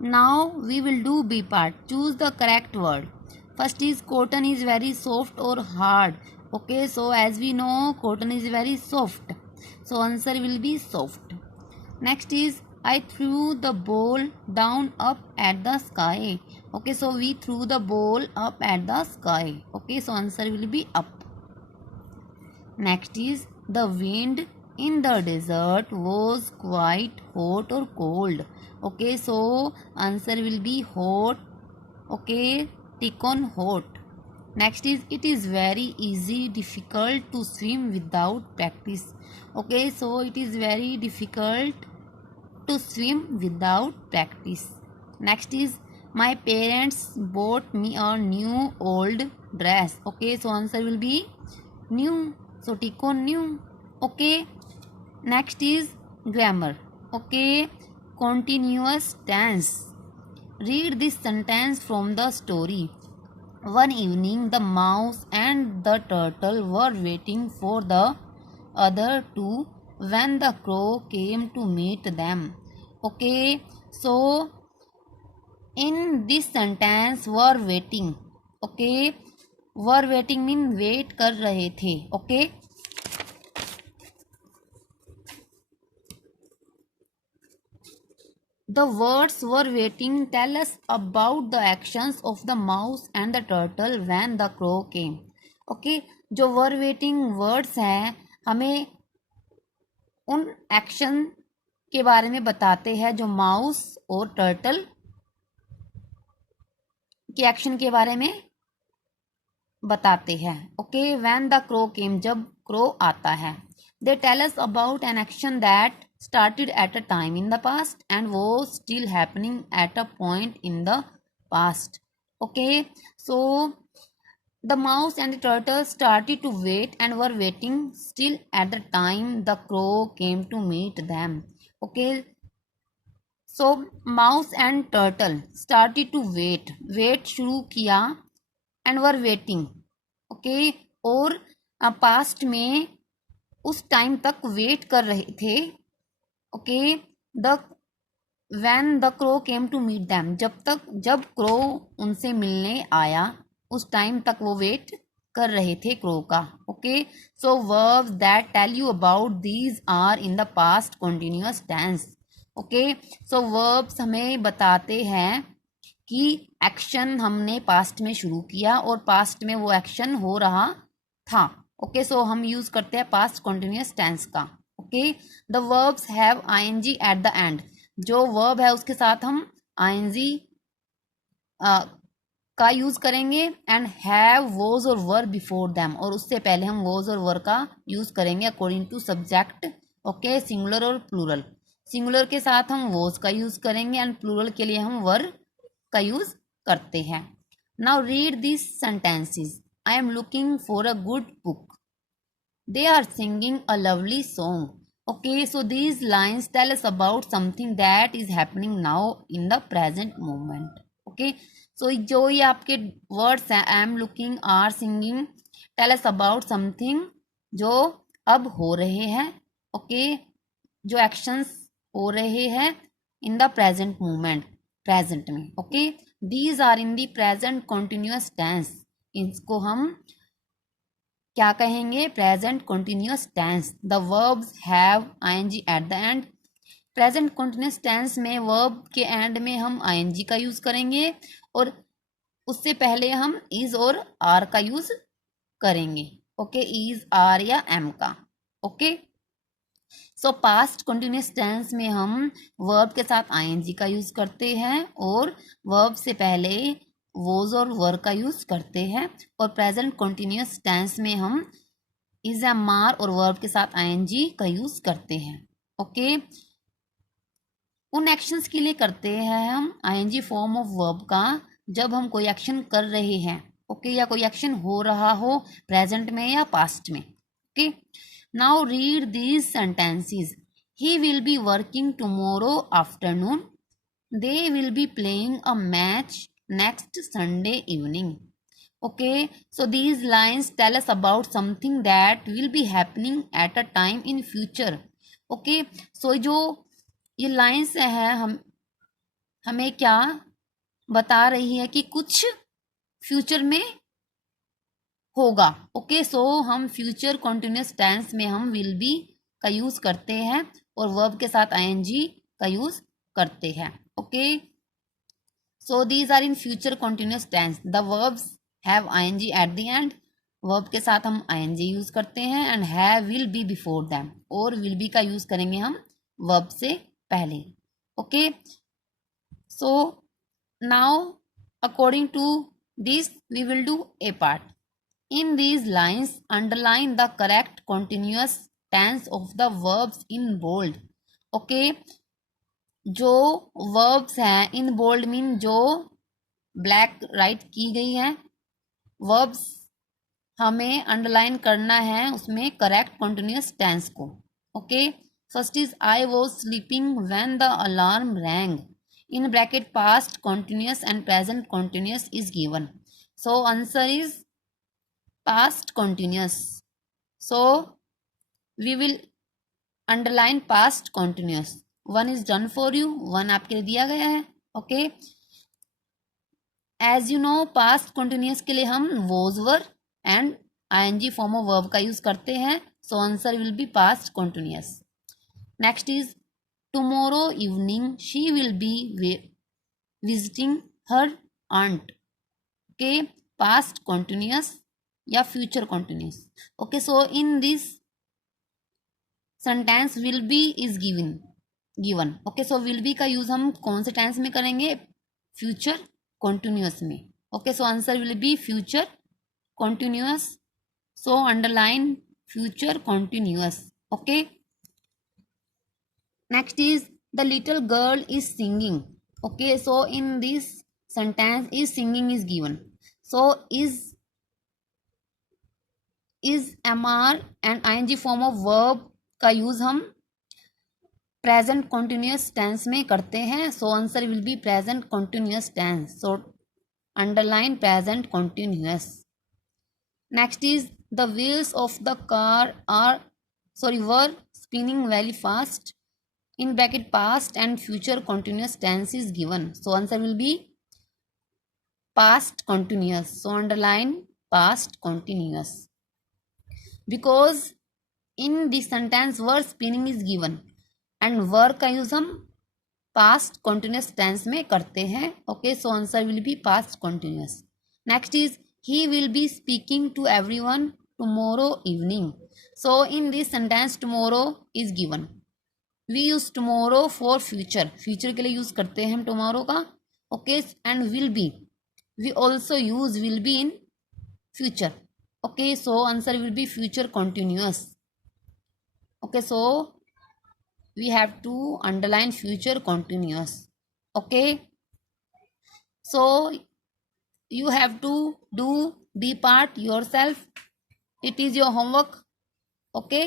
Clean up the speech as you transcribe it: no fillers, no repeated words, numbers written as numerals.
Now we will do B part. Choose the correct word. First is cotton is very soft or hard. Okay, so as we know, cotton is very soft. So answer will be soft. Next is I threw the ball down up at the sky. Okay, so we threw the ball up at the sky. Okay, so answer will be up. Next is the wind in the desert was quite hot or cold. Okay, so answer will be hot. Okay, tick on hot. Next is it is very easy, difficult to swim without practice. Okay, so it is very difficult to swim without practice. Next is my parents bought me a new old dress. Okay, so answer will be new. So tick on new. Okay. Next is grammar. Okay. Continuous tense. Read this sentence from the story. One evening, the mouse and the turtle were waiting for the other two when the crow came to meet them. Okay, so in this sentence were waiting. Okay, were waiting mean wait कर रहे थे. Okay, the words were waiting tell us about the actions of the mouse and the turtle when the crow came. Okay, जो were waiting words हैं हमें उन एक्शन के बारे में बताते हैं जो माउस और टर्टल के एक्शन के बारे में बताते हैं. Okay, when the crow came जब क्रो आता है. They tell us about an action that started at a time in the past and was still happening at a point in the past. Okay, so the mouse and the turtle started to wait and were waiting still at the time the crow came to meet them. Okay, so mouse and turtle started to wait शुरू किया and were waiting. Okay, और past में उस time तक wait कर रहे थे. Okay, the when the crow came to meet them जब क्रो उनसे मिलने आया उस टाइम तक वो वेट कर रहे थे क्रो का. Okay, so verbs that tell you about these are in the past continuous tense. Okay, so verbs हमें बताते हैं कि एक्शन हमने पास्ट में शुरू किया और पास्ट में वो एक्शन हो रहा था. ओके, सो हम यूज करते हैं पास्ट कंटिन्यूअस टेंस का. Okay, the verbs have ING at the end. जो वर्ब है उसके साथ हम आईएनजी का यूज करेंगे एंड हैव वॉज और वर बिफोर देम, और उससे पहले हम वॉज और वर का यूज करेंगे according to subject. Okay, singular और प्लूरल. सिंगुलर के साथ हम वॉज का यूज करेंगे एंड प्लूरल के लिए हम वर का यूज करते हैं. Now read this sentences. I am looking for a good book. They are singing a lovely song. Okay, so these lines tell us about something that is happening now in the present moment. Okay, so जो ये आपके words हैं I am looking, are singing, tell us about something जो अब हो रहे हैं. Okay, जो actions हो रहे हैं in the present moment, present में. Okay, these are in the present continuous tense. इसको हम क्या कहेंगे? Present continuous tense. The verbs have ING at the end. Present continuous tense में वर्ब के एंड में हम आईएनजी का यूज करेंगे और उससे पहले हम इज और आर का यूज करेंगे. ओके, इज, आर या एम का. Okay, so past continuous tense में हम वर्ब के साथ आईएनजी का यूज करते हैं और वर्ब से पहले वोज और वर का यूज करते हैं. और प्रेजेंट कंटिन्यूअस टेंस में हम इज, एम, आर और वर्ब के साथ आईएनजी का यूज करते हैं. ओके, उन एक्शंस के लिए करते हैं हम आईएनजी फॉर्म ऑफ वर्ब का जब हम कोई एक्शन कर रहे हैं. ओके, या कोई एक्शन हो रहा हो प्रेजेंट में या पास्ट में. Okay, now read these sentences. He will be working tomorrow afternoon. They will be playing a match next Sunday evening. Okay, so these lines tell us about something that will be happening at a time in future. Okay, so जो ये lines है हम हमें क्या बता रही है कि कुछ फ्यूचर में होगा। ओके, सो हम फ्यूचर कॉन्टिन्यूस टेंस में हम विल बी का यूज करते हैं और वर्ब के साथ आईएनजी का यूज करते हैं। Okay, so these are in future continuous tense, the verbs have ING at the end, verb के साथ हम आईएनजी यूज करते हैं, and have will be before them, और विल बी का यूज करेंगे हम वर्ब से पहले। Okay, so now according to this we will do a part. In these lines, underline the correct continuous tense of the verbs in bold. Okay, जो verbs हैं in bold mean जो black right की गई हैं, verbs हमें अंडरलाइन करना है उसमें करेक्ट continuous tense को। Okay, first is I was sleeping when the alarm wrong, in bracket past continuous and present continuous is given, so answer is past continuous, so we will underline past continuous। one is done for you, one आपके लिए दिया गया है। Okay, as you know past continuous के लिए हम was were and ing form of verb का use करते हैं, so answer will be past continuous। Next is tomorrow evening she will be visiting her aunt. Okay, past continuous या future continuous। Okay, so in this sentence will be is given. Okay, so will be का use हम कौन से tense में करेंगे? Future continuous में। Okay, so answer will be future continuous, so underline future continuous। Okay, next is the little girl is singing. Okay, so in this sentence is singing is given, so is am are and ING form of verb का use हम present continuous tense में करते हैं, so answer will be present continuous tense, so underline present continuous. Next is the wheels of the car were spinning very fast, in bracket past and future continuous tense is given, so answer will be past continuous, so underline past continuous, because in this sentence word spinning is given and verb का use हम past continuous tense में करते हैं। Okay, so answer will be past continuous। Next is he will be speaking to everyone tomorrow evening, so in this sentence tomorrow is given, we use tomorrow for future, future के लिए यूज करते हैं हम tomorrow का। Okay, and will be, we also use will be in future। okay, so answer will be future continuous। okay, so we have to underline future continuous। okay, so you have to do the part yourself, it is your homework। okay।